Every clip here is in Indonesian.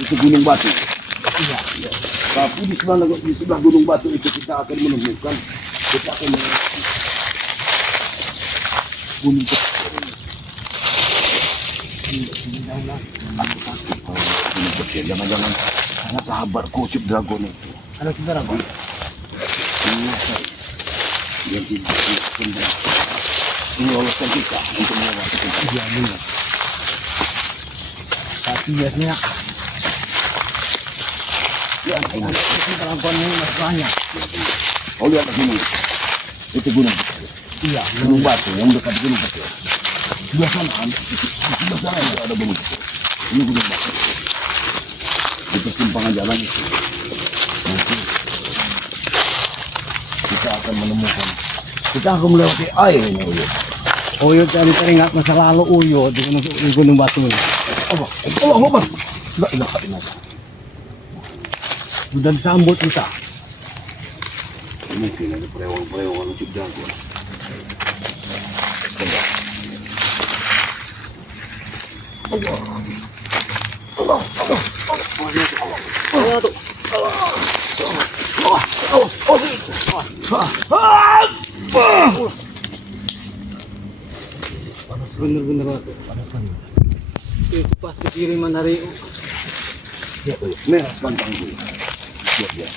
Itu Gunung Batu. Iya. Tapi di sebelah Gunung Batu itu kita akan menemukan, kita akan melewati gunung kecil. Aku takut kalau gunung kecil. Jangan-jangan sahabat Kucup Dragon itu. Ada kita apa? Iya, yang tidak meloloskan kita untuk melewati tempat. Iya, benar. Tapi biasanya Ya, ini. perempuannya masih banyak. Oh, lihat gunung. Itu gunung kecil. Iya, Gunung Batu yang dekat gunung kecil. Sebelah sana kan, sebelah sana juga ada gunung kecil. Ini Gunung Batu. Di persimpangan jalan itu. Nanti kita akan menemukan. Kita akan melewati air ini, Uyut. Uyut jadi teringat masa lalu Uyut di Gunung Batu. Allah, Allah, Allah. Enggak, enggak. Sudah disambut kita. Mungkin ada perewang-perewang untuk jago. Allah. Allah. Allah. Panas bener-bener waktu. Panas banget. Itu pasti kiriman dari Ya, merah pantang gue. Ya.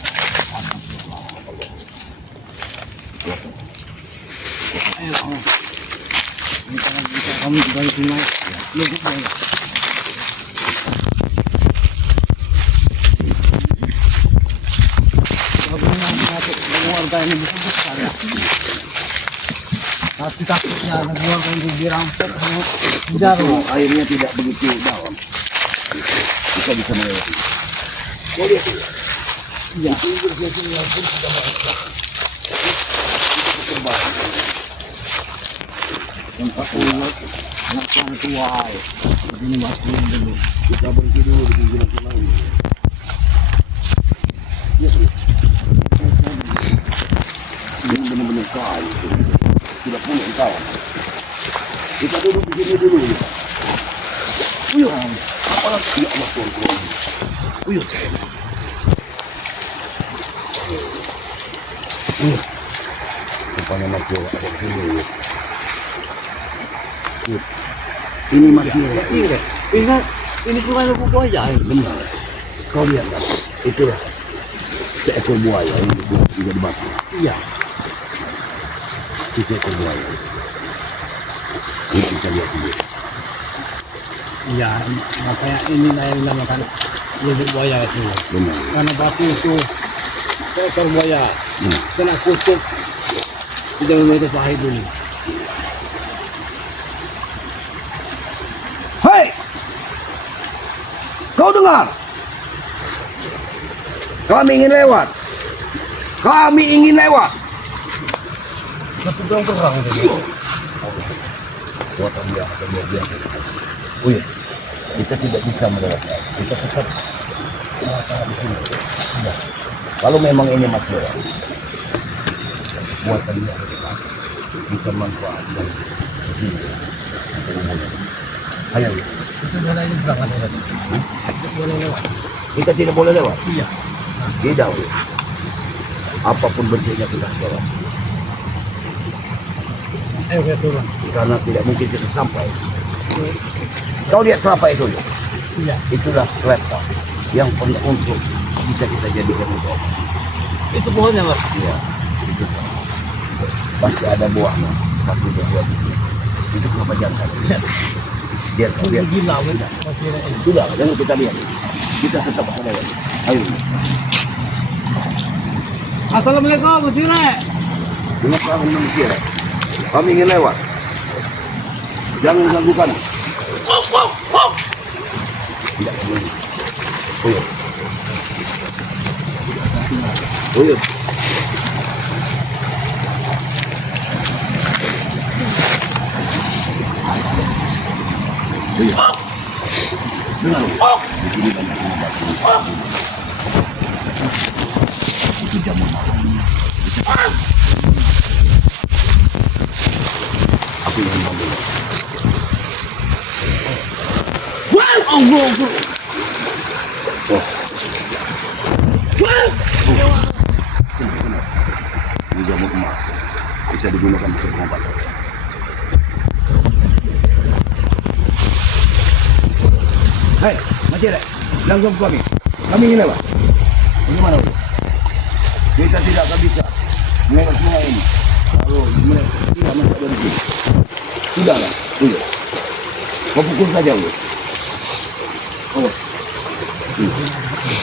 Ayo. Bisa kami dari sungai. Lubuk banget. Keluarga ini bisa besar ya. Tapi takutnya ada keluarga yang dirampok jauh. Airnya tidak begitu dalam. Kita bisa melewati. Mau lihat itu? Iya. Itu biasanya pun sudah melewati. Itu terbang. Tempat Uyut sangat tua. Ini masih dulu. Kita berhenti dulu di pinggiran sungai. Ya, ini benar-benar kayu. Tidak punya kawan. Kita duduk di sini dulu. Uyut, apalagi ya Allah Tuhan. Uyut. Rupanya masih ada di sini. Uyut. Ini masih Iya. Ini sungai Lubuk Buaya. benar. Kau lihat kan? Itulah seekor buaya yang juga di batu. Iya. Itu seekor buaya. Ini kita lihat sendiri. Iya. Makanya ini yang dinamakan Lubuk Buaya itu. Benar. Karena batu itu seekor buaya kena kutuk. Tidak memiliki pahit dulu. Hei! Kau dengar? Kami ingin lewat. Kami ingin lewat. Tapi dong terang itu. Buatan dia akan luar biasa. Oh iya, kita tidak bisa melewati. Kita tetap di sini. Ya. Kalau memang ini material, buatan dia kita manfaatkan di sini. Ayo, Itu boleh berangkat lewat. Boleh lewat. kita tidak boleh lewat. Iya. Tidak. Apapun bentuknya kita harus lewat. Ayo kita turun. Karena tidak mungkin kita sampai. Kau lihat kelapa itu? Iya. Itulah kelapa yang perlu untuk bisa kita jadikan untuk. Itu pohonnya Mas. Iya. Itu pasti ada buahnya. Tapi buah itu kelapa jantan. Dia kau lihat. Gila benar. Masih ada ini. Sudah, jangan kita lihat. Kita tetap akan lewat. Ayo. Assalamualaikum, Mas Jire. Dengan perahu manusia. Kami ingin lewat. Jangan ganggu kami. Tidak boleh. Uyut. Uyut. Uyut. Dengar. Di sini banyak batu. Itu jamur malam. Aku yang mau. Wah, Allah. Oke, langsung kami. Kami ini lewat. Bagaimana? Kita tidak akan bisa melewat semua ini. Kalau tidak masuk dari sini. Sudahlah, dulu. Kau pukul saja, dulu. Awas.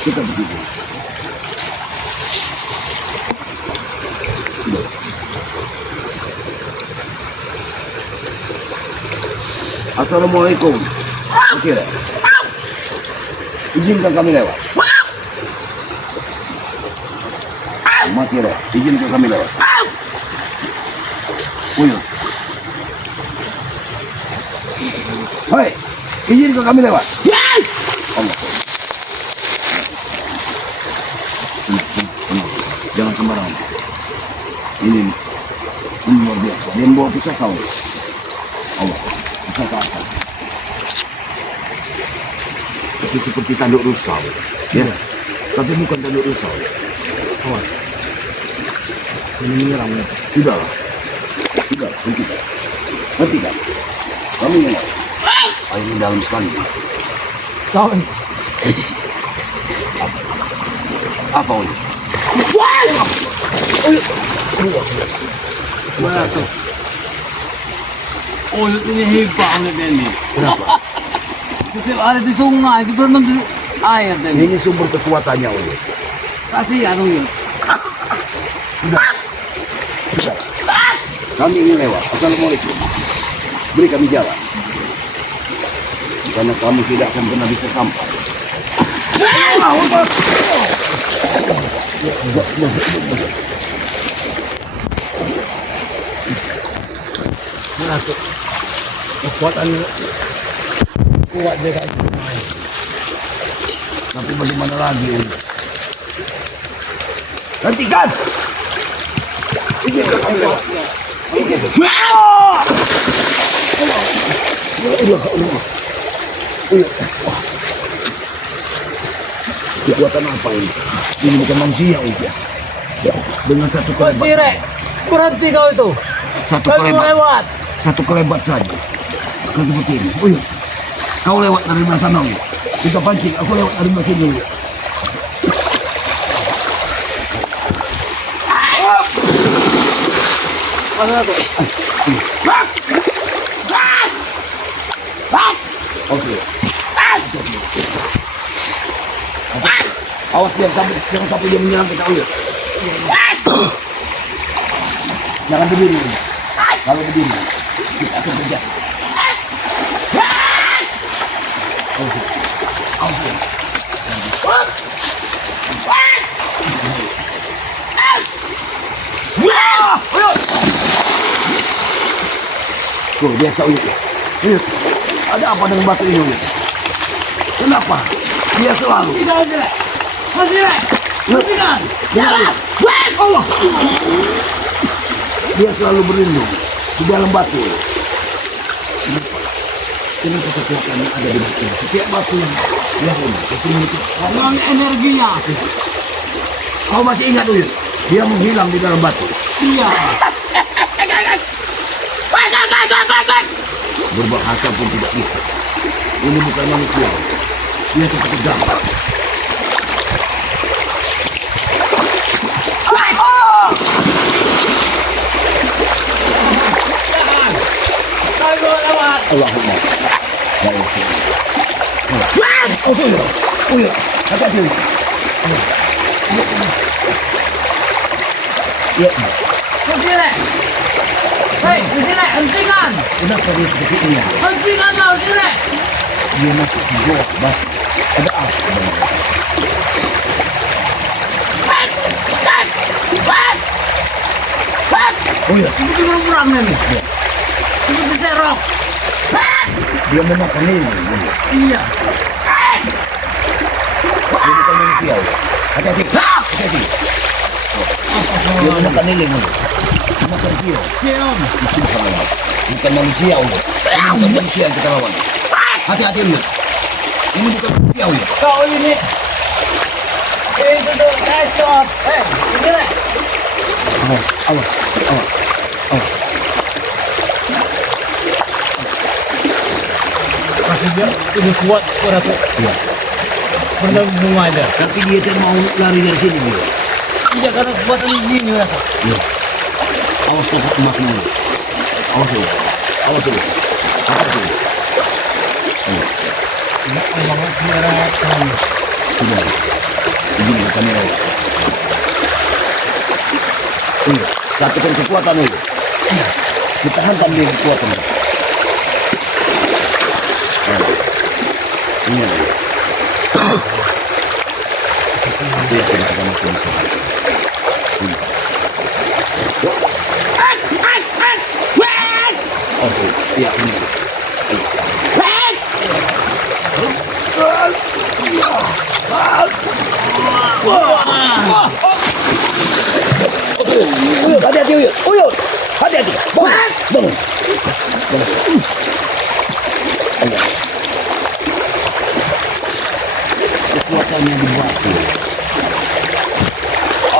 Kita begitu. Sudah. Assalamualaikum. Oke dah. Izinkan kami lewat. Mati dah. Izinkan kami lewat. Uyuh. Hai, izinkan kami lewat. Allah. Jangan sembarangan. Ini luar biasa. Dia membawa pisau kau. Allah. Pisau ke atas. Itu seperti tanduk rusau. Ya. Tapi bukan tanduk rusau. Awas. Ini menyerang. Sudah. Sudah. Hentikan. Hentikan. Kami ingat. Air ini dalam sekali. Kau ini. Apa ini? Mana tu? Oh, ini hebat oleh Benny. Kenapa? Kita ada di sungai, kita berenang di air tadi. Ini sumber kekuatannya, Uyuh. Kasihan Uyuh. Sudah. Sudah. Kami ingin lewat. Assalamualaikum. Beri kami jalan. Karena kami tidak akan pernah bisa sampai. Mana tu? Kekuatan kuat dia kat sungai. Tapi bagaimana lagi, Uyuh? Hentikan! Izinkan kami lewat. Kekuatan apa ini? Ini bukan manusia, Uyuh. Dengan satu Berhenti, kelebat. Rek. Berhenti kau itu. Satu Kau mau kelebat. lewat. Satu kelebat saja. Kau seperti ini. Uyuh. Kau lewat dari mana sana, Uyuh? Kita pancing. Aku lewat dari mana sini, Uyuh. Mana tu? Oke. Awas jangan sampai dia menyerang kita, Uyuh. Jangan berdiri. Kalau berdiri, kita akan terjatuh. Oke. Oke. Tuh, biasa, Uyuh. Uyuh. Ada apa dengan batu ini, Uyuh? Kenapa? Dia selalu. Tidak ada, Rek. Masih, Rek. Hentikan. Jalan. Allah. Dia selalu berlindung di dalam batu. Kenapa kekuatannya ada di batu? Setiap batu yang ini, itu memiliki. Memang energinya. Kau masih ingat, Uyuh? Dia menghilang di dalam batu. Iya. Berbahasa pun tidak bisa. Ini bukan manusia. Dia seperti gambar. Kau mau lewat. Allahumma. Ya Allah. Oh, Uyuh. Uyuh. Hati-hati, Uyuh. Ya. Masih, Rek. Hei, masih, Rek. Hentikan. Kenapa dia seperti ini? Hentikan kau, masih, Rek. Dia masuk di bawah batu. Ada apa? Oh iya, Seperti berperang ini. Seperti serok. dia memakan ini. Iya. Dia bukan manusia. Hati-hati. Hati-hati. Dia memakan ini. Memakan dia. Cium. Subhanallah. Bukan manusia. Ini bukan manusia yang kita lawan. Hati-hati. Ini bukan manusia. Kau ini. Itu tuh, headshot. Hei, ini, Rek. Awas. Awas. Awas. Awas. Masih dia ini kuat, kuat. Iya. Benar bunga aja. Tapi dia tak mau lari dari sini dia. Iya karena kekuatan gini ya. Ya. Awas dapat emasnya. Awas dulu. Awas dulu. Apa itu? Ini banget merah. Sudah. Begini ke kamera. Iya. Satukan kekuatan dulu. Kita hantam dia kekuatan. Ini. Iya, kita masuk. Oke, iya ini. Hati-hati, Uyut. Uyut. Hati-hati. Bangun. Kekuatannya di batu.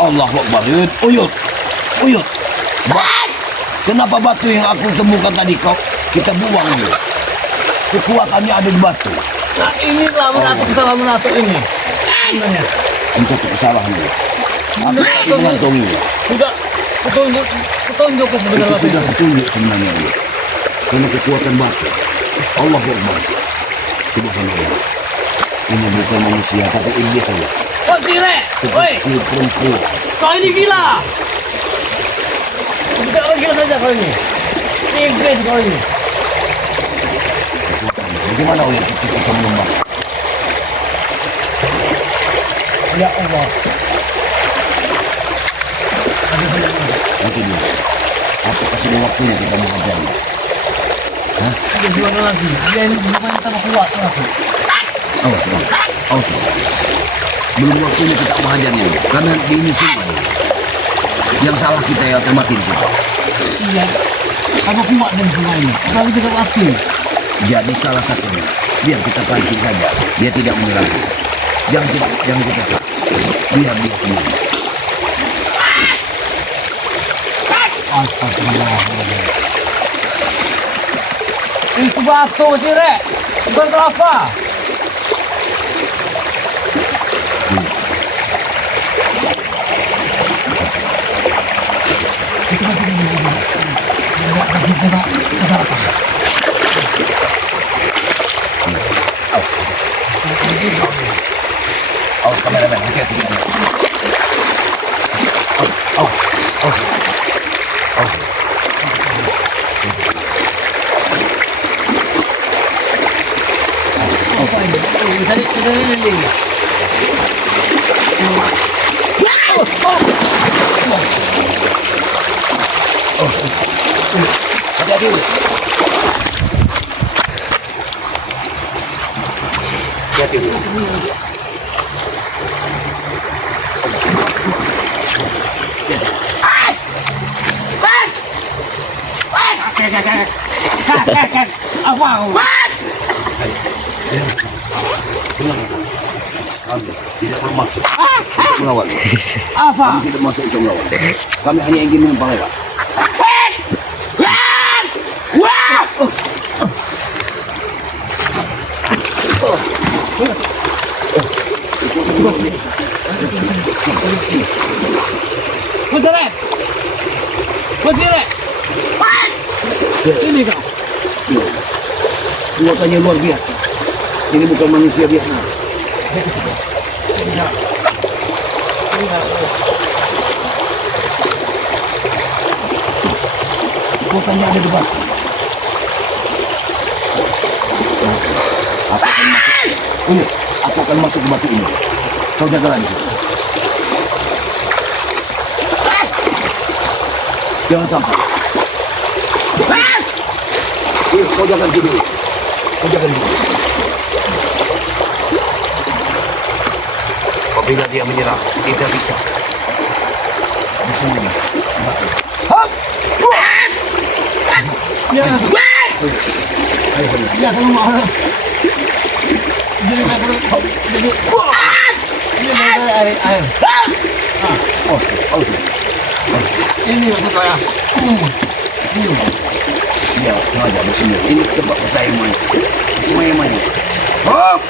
Allahu Akbar. Uyut. Uyut. Kenapa batu yang aku temukan tadi kita buang dulu? Kekuatannya ada di batu. Nah ini kesalahan mengatur ini. Sebenarnya. Untuk kesalahan dulu. Aku mengantongi. Sudah petunjuk ke sebenarnya. Itu sudah petunjuk sebenarnya. Karena kekuatan batu. Allahu Akbar. Subhanallah. Ini bukan manusia tapi iblis saja. Oh Tire, woi, perempuan. kau ini gila. Tidak orang gila saja kau ini. Ini iblis kau ini. Bagaimana Uyut kita mengembang? Ya Allah. Nanti dia. Apa kasih waktunya kita mengajar? Hah? Dia gimana lagi? Dia ini bukan tambah kuat lagi. Awas. Belum waktunya kita mengajarnya. Karena ini semua. Yang salah kita ya tematin kita. Iya. Tambah kuat dan semua ini. Tapi kita mati. Jadi salah satunya. Biar kita pancing saja. Dia tidak menyerang. Jangan kita salah. Biar dia tenang. Astagfirullahaladzim. Itu batu Tire. Bukan kelapa. Kameramen, hati-hati. Hati-hati. Tidak perlu masuk. Melawan. Apa? Kami tidak masuk untuk melawan. Kami hanya ingin menumpang lewat. Putire. Ini kau. Kekuatannya luar biasa. Ini bukan manusia biasa. Kekuatannya ada di batu. Aku akan masuk ke batu ini. Kau jaga lagi. Jangan sampai. Kau jangan dulu. Kau jangan dulu. Apabila dia menyerang, kita bisa. Bersembunyi. Ya. Ayo, Ya kalau mau. Jadi kalau jadi. Ini air. Ini maksud saya. Ya, sengaja di sini. Ini tempat saya main. Semuanya main. Hop!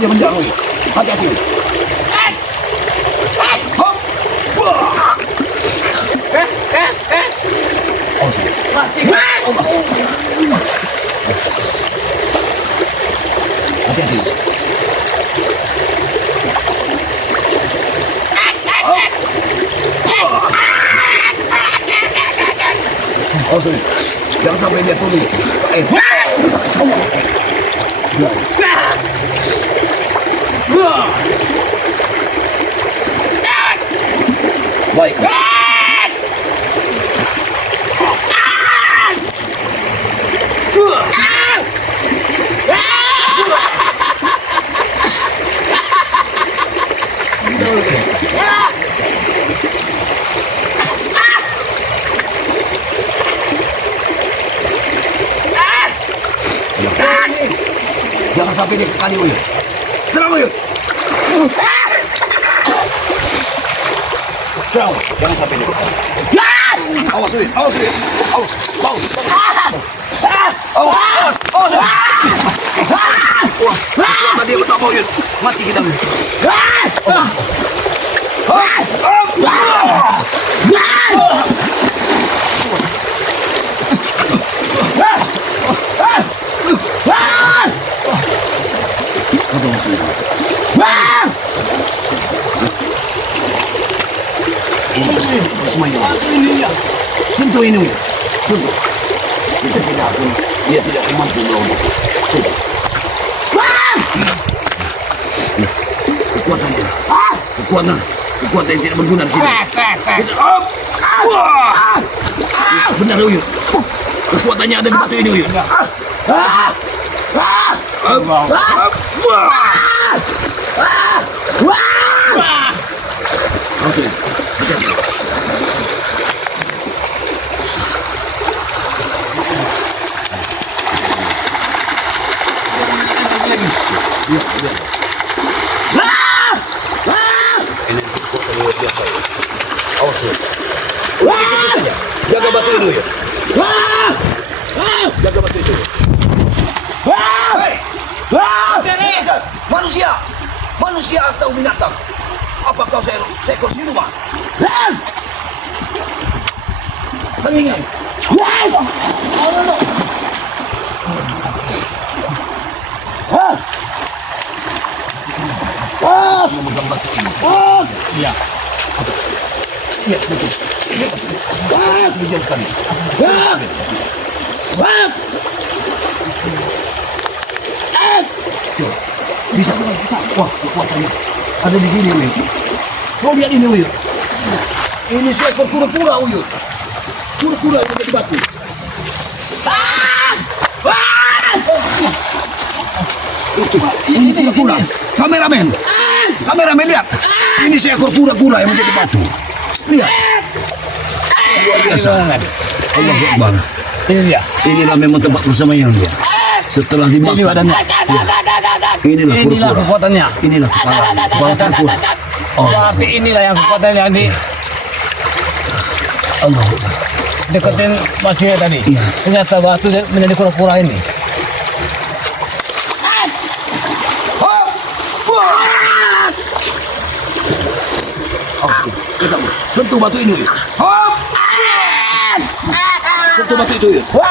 dia menyerang. Hati-hati. Hop. Wah. Mati. Hati-hati. Oh, sorry. Jangan sampai dia turun. Baik. Jangan sampai dia kali Uyut. Serang Uyut. Serang. Jangan sampai dia kali. Awas Uyut. Awas Uyut. Awas. Awas. Awas. Awas. Wah, dia bertambah Uyut. Mati kita Uyut. Apa maksudnya? Ini semuanya. Sentuh ini, sentuh. Kita tidak akan, dia tidak akan mampu melawan. Kekuatan dia, kekuatan yang tidak berguna di sini. Benar Uyut. Kekuatannya ada di batu ini Uyut. Langsung. Ini kekuatan luar biasa. Awas ya. Di situ saja. Jaga batu ini ya. Jaga batu itu. Manusia, manusia atau binatang? Apa kau seekor siluman? Mendingan. Memegang batu ini. Iya. Iya, betul. Itu jauh sekali. Bisa. Wah, kekuatannya ada di sini, Uyut. Kau lihat ini, Uyut. Ini seekor kura-kura, Uyut. Kura-kura yang ada di batu. Itu, ini kura-kura. Kameramen. Kameramen, lihat. Ini seekor kura-kura yang ada di batu. Lihat. Luar biasa. Allahu Akbar. Ini dia. Inilah memang tempat persemayan dia. Setelah dimakan. Ini badannya. Inilah Inilah kura-kura. kekuatannya. Inilah kepala kura-kura. Oh, Berarti inilah yang kekuatan yang di Allah. deketin masnya tadi. Iya. Ternyata batu menjadi kura-kura ini. Sentuh batu ini. Hop! Sentuh batu itu. Hop!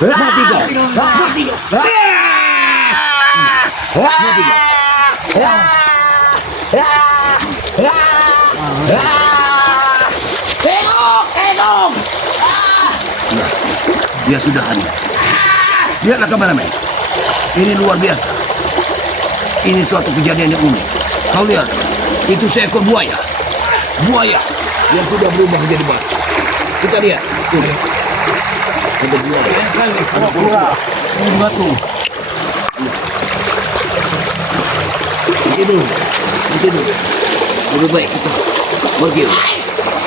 Mati kau. Mati kau. Mati kau. Tengok. Dia sudah hancur. Lihatlah kameramen. Ini luar biasa. Ini suatu kejadian yang unik. Kau lihat, itu seekor buaya. Buaya yang sudah berubah menjadi batu. Kita lihat. Tuh. Ada buaya. Ada kura-kura. Ini batu. Nanti dulu. Lebih baik kita pergi.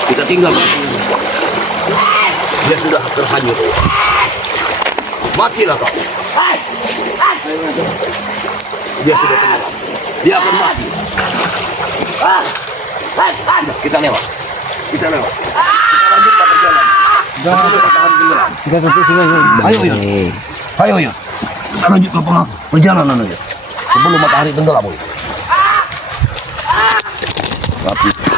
Kita tinggal. Dia sudah terhanyut. Matilah kau. Dia sudah tenggelam. Dia akan mati. Kita lewat. Kita lanjutkan perjalanan. Kita tutup sini. Ayo, Yud. Ayo, Yud. Kita lanjut ke perjalanan, Yud. Sebelum matahari tenggelam, Yud. Rapi.